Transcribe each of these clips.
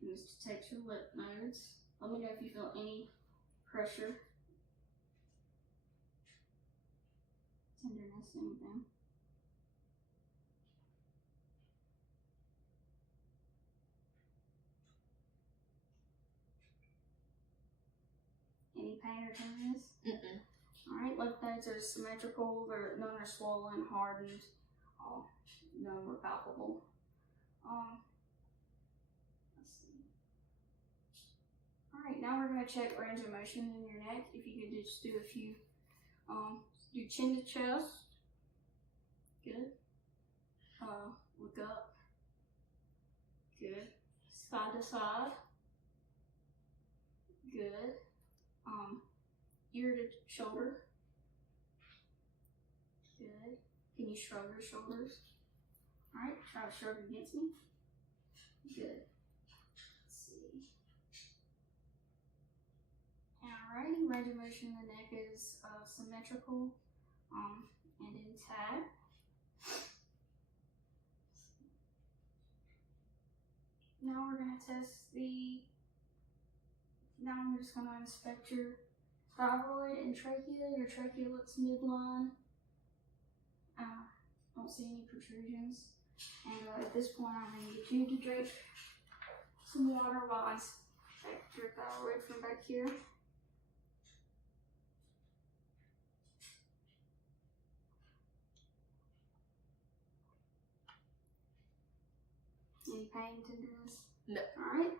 Just detect your lip nodes. Let me know if you feel any pressure, tenderness, anything. Any pain or tenderness? Alright, lymph nodes are symmetrical, none are swollen, hardened, none were palpable. Let's see. Alright, now we're going to check range of motion in your neck. If you could just do a few, do chin to chest. Good. Look up. Good. Side to side. Good. Ear to shoulder. Good. Can you shrug your shoulders? Alright, try to shrug against me. Good. Let's see. Alrighty, range of motion in the neck is symmetrical and intact. Now we're going to test now I'm just going to inspect your thyroid and trachea. Your trachea looks midline. Don't see any protrusions. And at this point, I'm going to get you to drink some water while I inspect your thyroid from back here. Any pain, tenderness? No. Alright.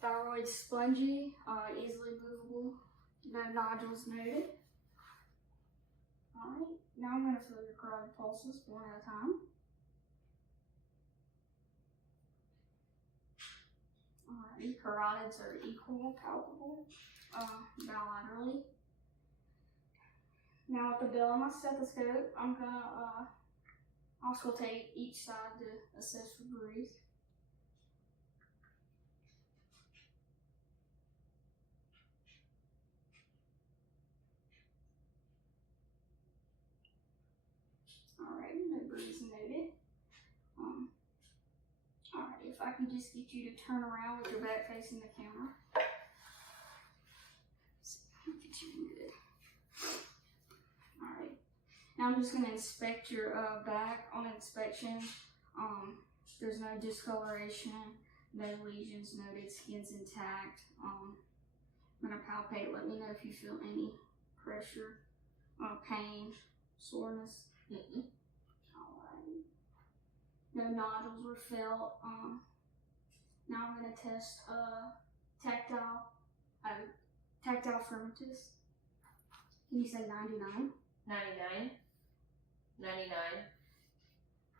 Thyroid spongy, easily movable, no nodules noted. Alright, now I'm going to feel your carotid pulses one at a time. Alright, carotids are equal, palpable, bilaterally. Now with the bill on my stethoscope, I'm going to auscultate each side to assess for breathe. Alright, no breeze noted. Alright, if I can just get you to turn around with your back facing the camera. Get you in good. Alright, now I'm just going to inspect your back. On inspection, there's no discoloration, no lesions noted, skin's intact. I'm going to palpate. Let me know if you feel any pressure, pain, soreness. Alright. No nodules were felt. Now I'm going to test tactile firmitus. Can you say 99? 99, 99,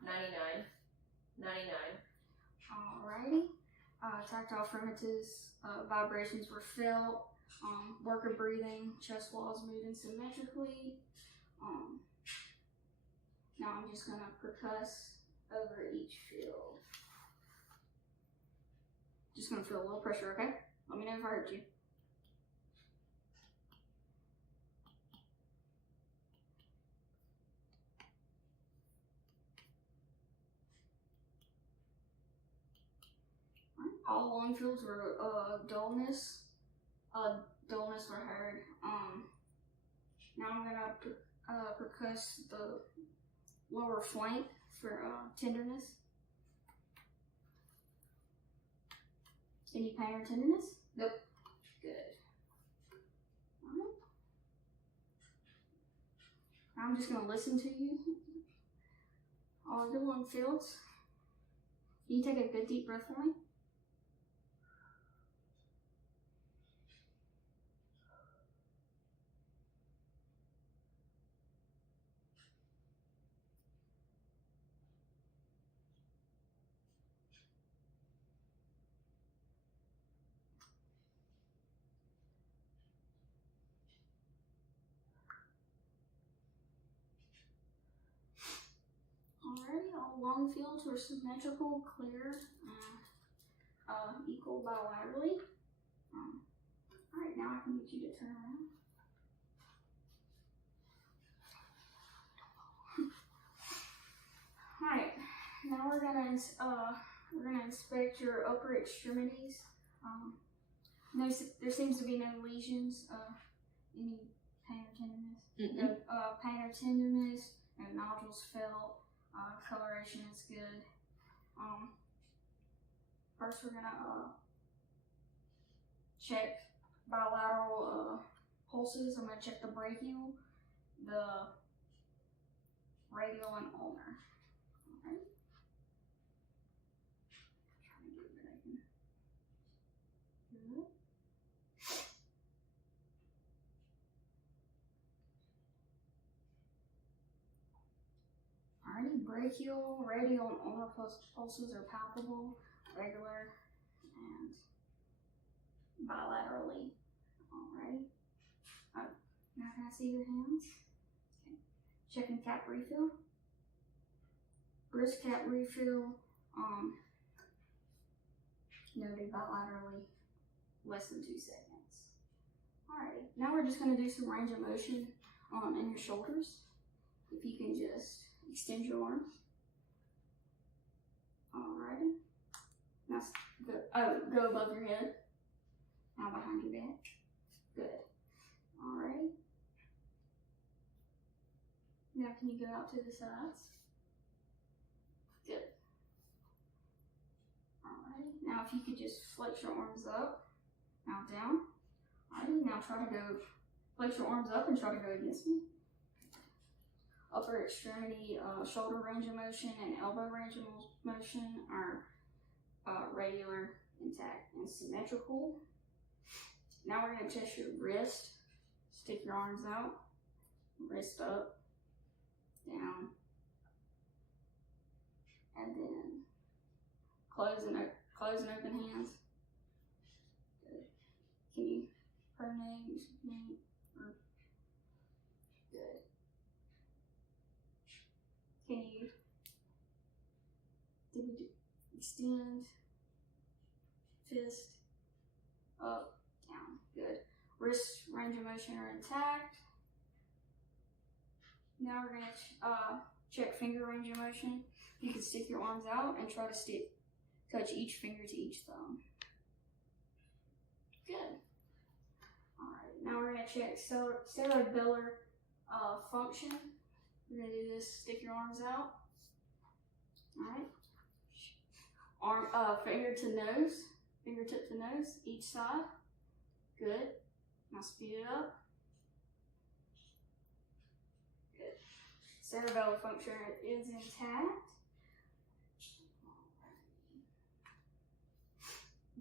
99, 99. Alrighty. Tactile firmitus, vibrations were felt. Worker breathing, chest walls moving symmetrically. Now I'm just going to percuss over each field. Just going to feel a little pressure, okay? Let me know if I hurt you. All lung fields were dullness. Dullness were heard. Now I'm going to percuss the lower flank for tenderness. Any pain or tenderness? Nope. Good. Alright. Now I'm just going to listen to you. All your lung fields. Can you take a good deep breath for me? Alrighty, all lung fields were symmetrical, clear, equal bilaterally. Alright, now I can get you to turn around. Alright, now we're gonna we're going to inspect your upper extremities. No, there seems to be no lesions, any pain or tenderness. No pain or tenderness, no nodules felt, coloration is good. First we're going to check bilateral pulses. I'm going to check the brachial, the radial, and ulnar. Alright. Trying to get what I can. Good. Alrighty, brachial, radial, and ulnar pulses are palpable, regular, and bilaterally. Alrighty. Now can I see your hands? Okay. Checking cap refill. Wrist cap refill, noted bilaterally, less than 2 seconds. Alrighty, now we're just going to do some range of motion in your shoulders. If you can just extend your arms. Alrighty. Now go above your head. Now behind your back. Good. Alrighty. Now can you go out to the sides? Good. Alrighty. Now if you could just flex your arms up, now down. Alrighty. Now try to go flex your arms up and try to go against me. Upper extremity, shoulder range of motion and elbow range of motion are regular, intact, and symmetrical. Now we're going to test your wrist. Stick your arms out, wrist up, down, and then close and open hands. Good. Can you pronate? Good. Can you extend, fist, up, down? Good. Wrist range of motion are intact. Now we're going to check finger range of motion. You can stick your arms out and try to touch each finger to each thumb. Good. Alright, now we're going to check cerebellar function. We're going to do this, stick your arms out. Alright. Fingertip to nose, each side. Good. Now speed it up. Good. Cerebellar function is intact.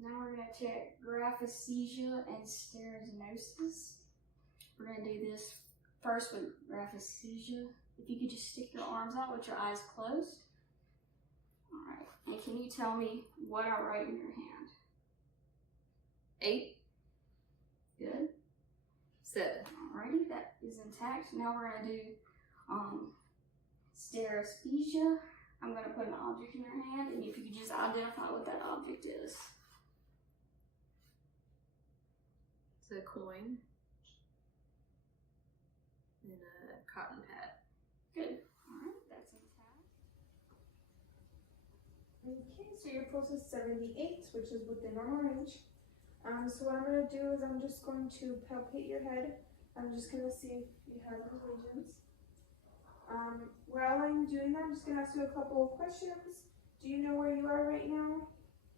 Now we're going to check graphesthesia and stereognosis. We're going to do this first with graphesthesia. If you could just stick your arms out with your eyes closed. Alright, and can you tell me what I write in your hand? 8. Good. 7. Alrighty, that is intact. Now we're going to do stereognosis. I'm going to put an object in your hand, and if you could just identify what that object is. It's a coin and a cotton pad. Good. Alright, that's intact. Okay, so your pulse is 78, which is within normal range. So what I'm going to do is I'm just going to palpate your head. I'm just going to see if you have those lesions. While I'm doing that, I'm just going to ask you a couple of questions. Do you know where you are right now?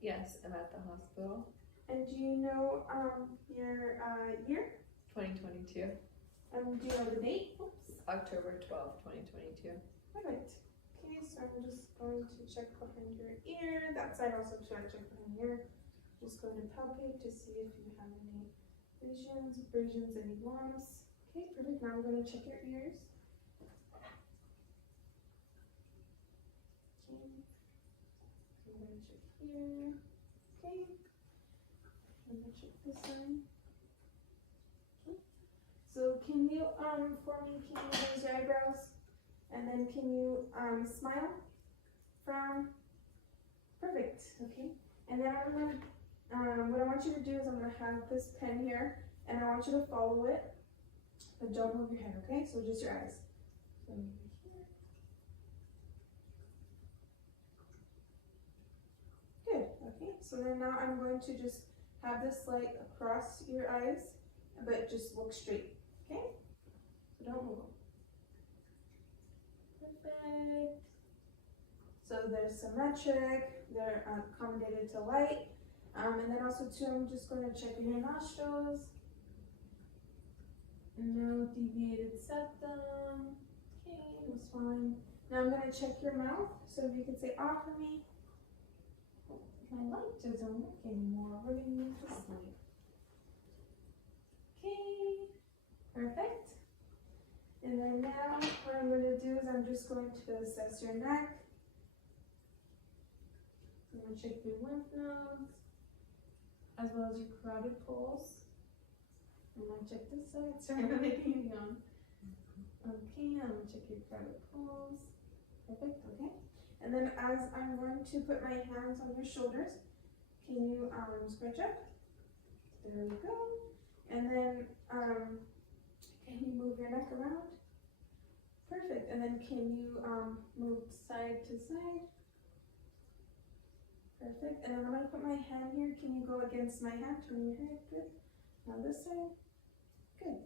Yes, I'm at the hospital. And do you know your year? 2022. Do you know the date? Oops. October 12th, 2022. Perfect. Okay, so I'm just going to check behind your ear. That side also try to check behind your ear. Just going to palpate to see if you have any lesions, abrasions, any lumps. Okay, perfect. Now I'm going to check your ears. Okay. I'm going to check here. Okay. I'm going to check this side. Okay. So can you, for me, can you raise your eyebrows? And then can you smile? Frown? Perfect. Okay. And then I'm going to what I want you to do is I'm going to have this pen here, and I want you to follow it, but don't move your head, okay? So just your eyes. So here. so then now I'm going to just have this light across your eyes, but just look straight, okay? So don't move. Perfect. So they're symmetric, they're accommodated to light. And then also too, I'm just going to check your nostrils. No deviated septum. Okay, no swelling. Now I'm going to check your mouth. So if you could say ah for me. My light doesn't work anymore. We're going to use this light. Okay, perfect. And then now what I'm going to do is I'm just going to assess your neck. I'm going to check your lymph nodes, as well as your carotid pulse. I'm going to check this side. Sorry, I'm making it on. Okay, I'm going to check your carotid pulse. Perfect, okay. And then as I'm going to put my hands on your shoulders, can you scratch up? There we go. And then can you move your neck around? Perfect. And then can you move side to side? Perfect. And then I'm going to put my hand here. Can you go against my hand? Turn your head. Good. Now this side. Good.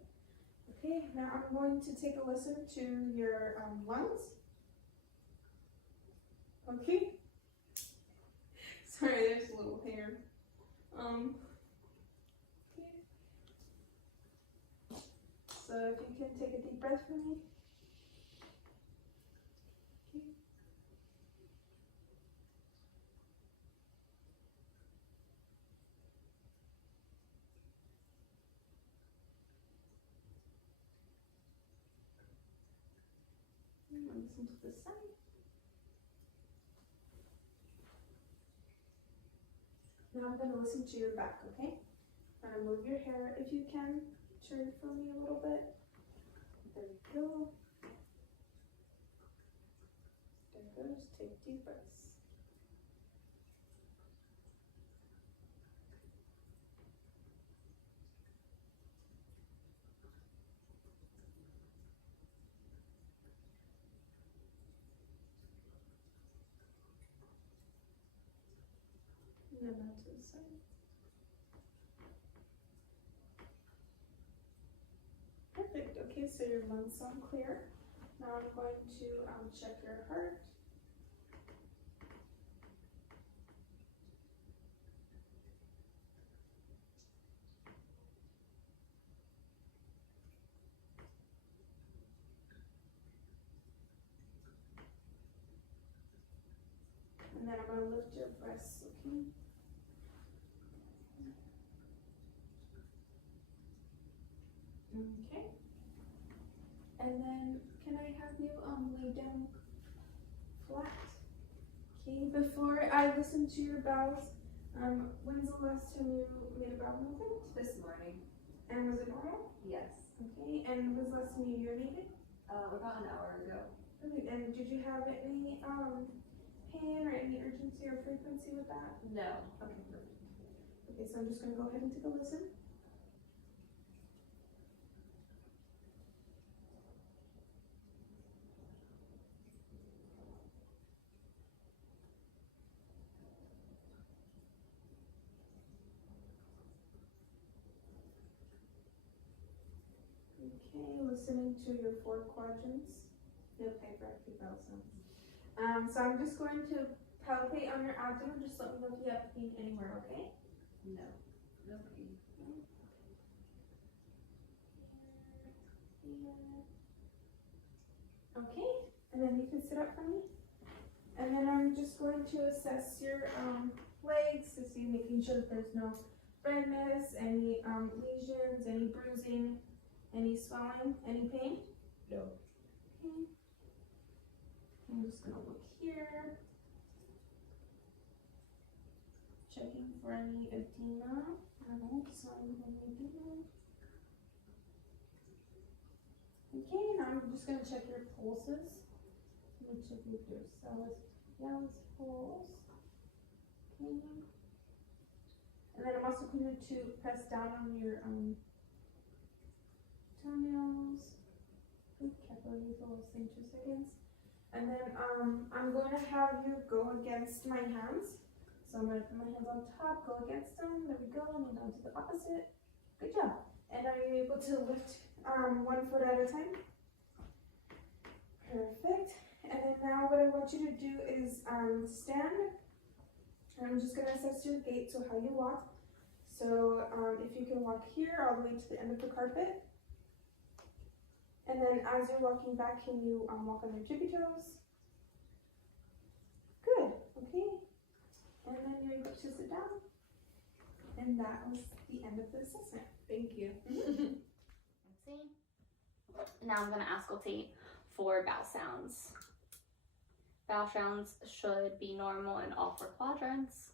Okay, now I'm going to take a listen to your lungs. Okay. Sorry, there's a little hair. Okay. So if you can take a deep breath for me. Okay. Listen to the side. Now I'm going to listen to your back, okay? I'm going to move your hair if you can. Turn for me a little bit. There we go. There we go. Just take deep breaths. And then out to the side. Perfect. Okay, so your lungs sound clear. Now I'm going to check your heart. And then I'm going to lift your breasts, okay? Okay. And then can I have you lay down flat? Okay, before I listen to your bowels, when's the last time you made a bowel movement? This morning. And was it normal? Yes. Okay, and was the last time you urinated? About an hour ago. Okay, and did you have any pain or any urgency or frequency with that? No. Okay, perfect. Okay, so I'm just going to go ahead and take a listen. Okay, listening to your 4 quadrants. No hyperactive bowel sounds. So I'm just going to palpate on your abdomen. Just let me know if you have pain anywhere, okay? No. No pain. Okay, and then you can sit up for me. And then I'm just going to assess your legs to see, making sure that there's no redness, any lesions, any bruising, any swelling, any pain. No. Okay. I'm just gonna look here. Checking for any edema. No, it's not any edema. Okay, now I'm just gonna check your pulses. Let me check your dorsalis pulse. Okay. And then I'm also going to press down on your toenails. Be careful, use the little thing 2 seconds. And then I'm going to have you go against my hands. So I'm going to put my hands on top, go against them. There we go. And then down to the opposite. Good job. And are you able to lift 1 foot at a time? Perfect. And then now what I want you to do is stand. I'm just going to assess your gait, so how you walk. So if you can walk here all the way to the end of the carpet. And then as you're walking back, can you walk on your tippy toes? Good, okay. And then you're able to sit down. And that was the end of the assessment. Thank you. See? Now I'm going to auscultate for vowel sounds. Vowel sounds should be normal in all 4 quadrants.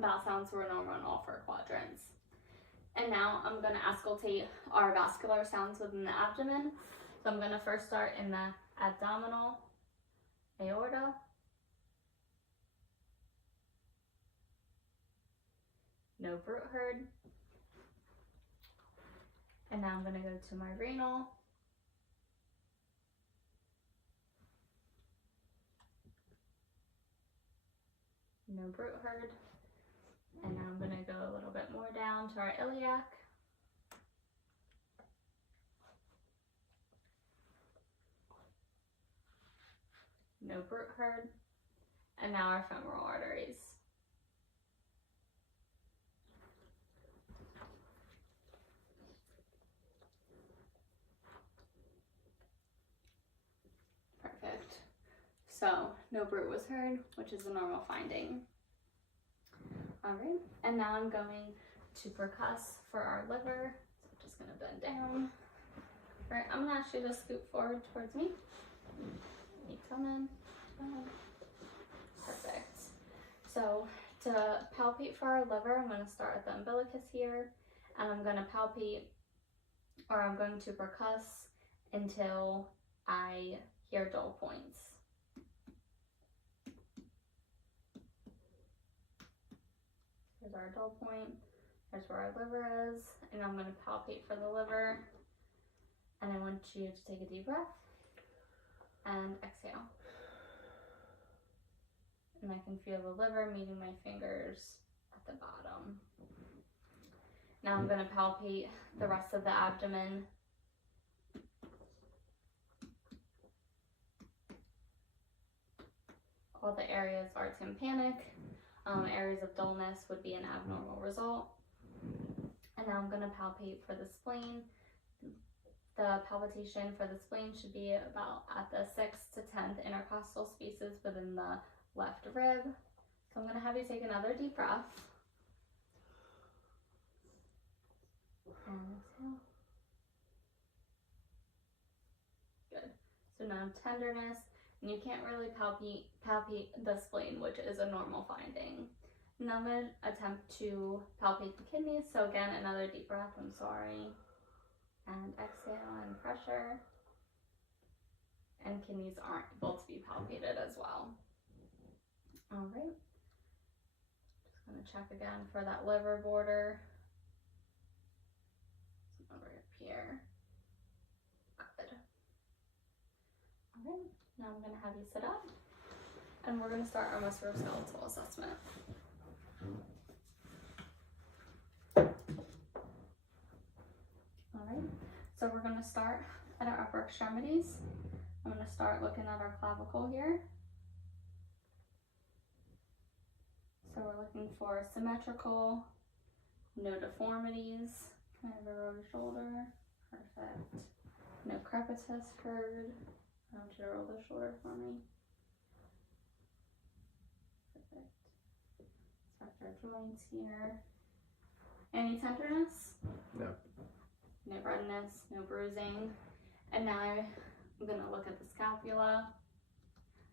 Vowel sounds were normal in all 4 quadrants. And now I'm going to auscultate our vascular sounds within the abdomen. So I'm going to first start in the abdominal aorta. No brute herd. And now I'm going to go to my renal. No brute herd. And now I'm going to go a little bit more down to our iliac. No brute herd. And now our femoral arteries. Perfect. So no brute was heard, which is a normal finding. Alright, and now I'm going to percuss for our liver. So I'm just going to bend down. Alright, I'm going to ask you to scoot forward towards me. You come in. Perfect. So to palpate for our liver, I'm going to start at the umbilicus here. And I'm going to palpate, or I'm going to percuss until I hear dull points. Here's our dull point. There's where our liver is. And I'm going to palpate for the liver. And I want you to take a deep breath and exhale. And I can feel the liver meeting my fingers at the bottom. Now I'm going to palpate the rest of the abdomen. All the areas are tympanic. Areas of dullness would be an abnormal result. And now I'm going to palpate for the spleen. The palpitation for the spleen should be about at the 6th to 10th intercostal spaces within the left rib. So I'm going to have you take another deep breath. And exhale. Good. So now tenderness. And you can't really palpate the spleen, which is a normal finding. Now I'm going to attempt to palpate the kidneys. So again, another deep breath, I'm sorry. And exhale and pressure. And kidneys aren't able to be palpated as well. All right. Just going to check again for that liver border. So over up here. Good. All right. Now I'm going to have you sit up, and we're going to start our musculoskeletal assessment. All right, so we're going to start at our upper extremities. I'm going to start looking at our clavicle here. So we're looking for symmetrical, no deformities. Kind of a roll your shoulder. Perfect. No crepitus curved. I want you to roll the shoulder for me. Perfect. Inspect our joints here. Any tenderness? No. No redness, no bruising. And now I'm going to look at the scapula.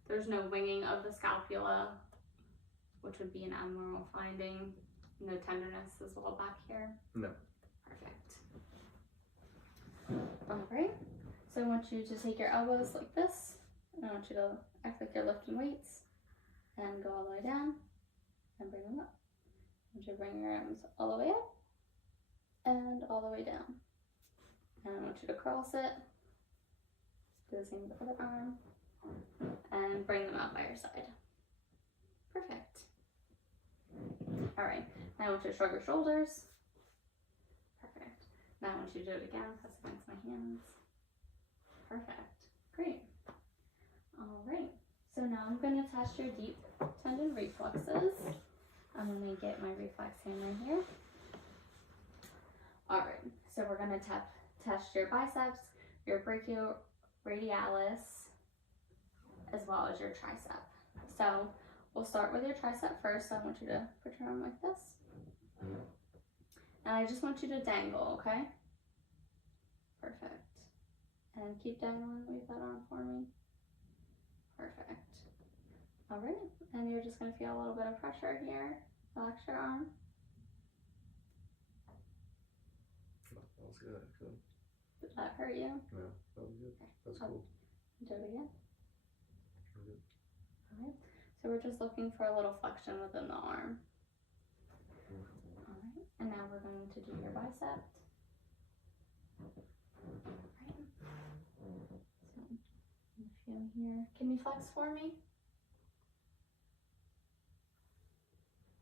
There's no winging of the scapula, which would be an abnormal finding. No tenderness as well back here? No. Perfect. Alright, so I want you to take your elbows like this, and I want you to act like you're lifting weights, and go all the way down, and bring them up. I want you to bring your arms all the way up, and all the way down. And I want you to cross it, do the same with the other arm, and bring them out by your side. Perfect. Alright, now I want you to shrug your shoulders. Perfect. Now I want you to do it again, press against my hands. Perfect. Great. Alright, so now I'm going to test your deep tendon reflexes. I'm going to get my reflex hammer here. Alright, so we're going to test your biceps, your brachioradialis, as well as your tricep. So we'll start with your tricep first. So I want you to put your arm like this. And I just want you to dangle, okay? Perfect. And keep dangling, leave that arm for me. Perfect. Alright, and you're just going to feel a little bit of pressure here. Relax your arm. That was good, actually. Did that hurt you? No, that was good. That's cool. Do it again. Good. Alright, so we're just looking for a little flexion within the arm. Alright, and now we're going to do your bicep. Alright. So, feel here. Can you flex for me?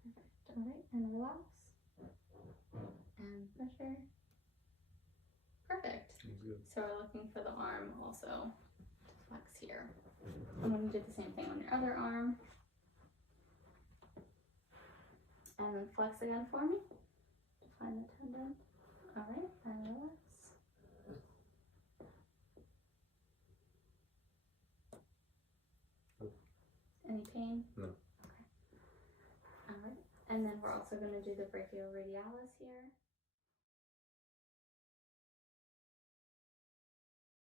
Perfect. Alright, and relax. And pressure. Perfect. That was good. So we're looking for the arm also to flex here. I'm going to do the same thing on your other arm. And then flex again for me to find the tendon. Alright, and relax. Any pain? No. Okay. Alright, and then we're also going to do the brachioradialis here.